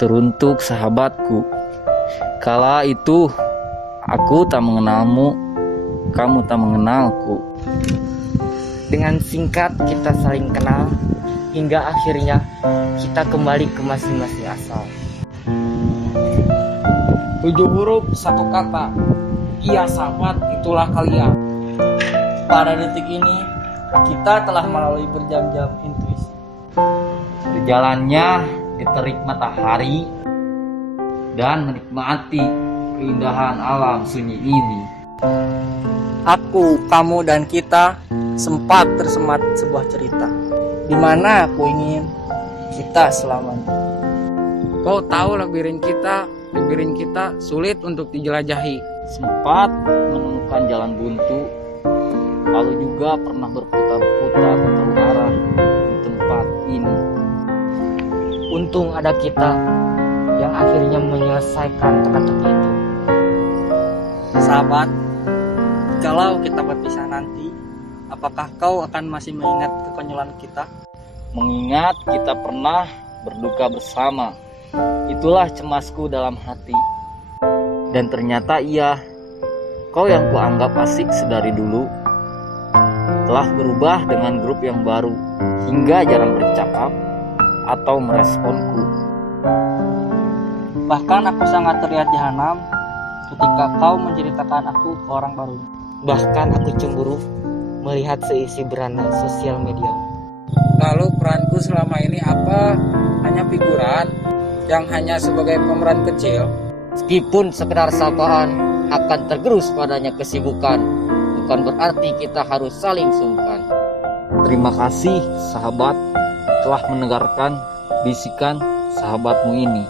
Teruntuk sahabatku, kala itu aku tak mengenalmu, kamu tak mengenalku. Dengan singkat kita saling kenal, hingga akhirnya kita kembali ke masing-masing asal. 7 huruf, 1 kata. Iya sahabat, itulah kalian. Pada detik ini, kita telah melalui berjam-jam intuisi. Berjalannya di terik matahari dan menikmati keindahan alam sunyi ini. Aku, kamu, dan kita sempat tersemat sebuah cerita di mana aku ingin kita selamanya. Kau tahu labirin kita sulit untuk dijelajahi. Sempat menemukan jalan buntu, lalu juga pernah berputar-putar tak tahu arah di tempat ini. Untung ada kita yang akhirnya menyelesaikan teka-teki itu. Sahabat, kalau kita berpisah nanti, apakah kau akan masih mengingat kekonyolan kita? Mengingat kita pernah berduka bersama, itulah cemasku dalam hati. Dan ternyata iya, kau yang kuanggap asik sedari dulu telah berubah dengan grup yang baru, hingga jarang bercakap atau meresponku. Bahkan aku sangat terlihat jahanam ketika kau menceritakan aku ke orang baru. Bahkan aku cemburu melihat seisi beranda sosial media. Lalu peranku selama ini apa? Hanya figuran yang hanya sebagai pemeran kecil. Meskipun sekedar sapaan akan tergerus padanya kesibukan, bukan berarti kita harus saling sungkan. Terima kasih sahabat telah mendengarkan bisikan sahabatmu ini.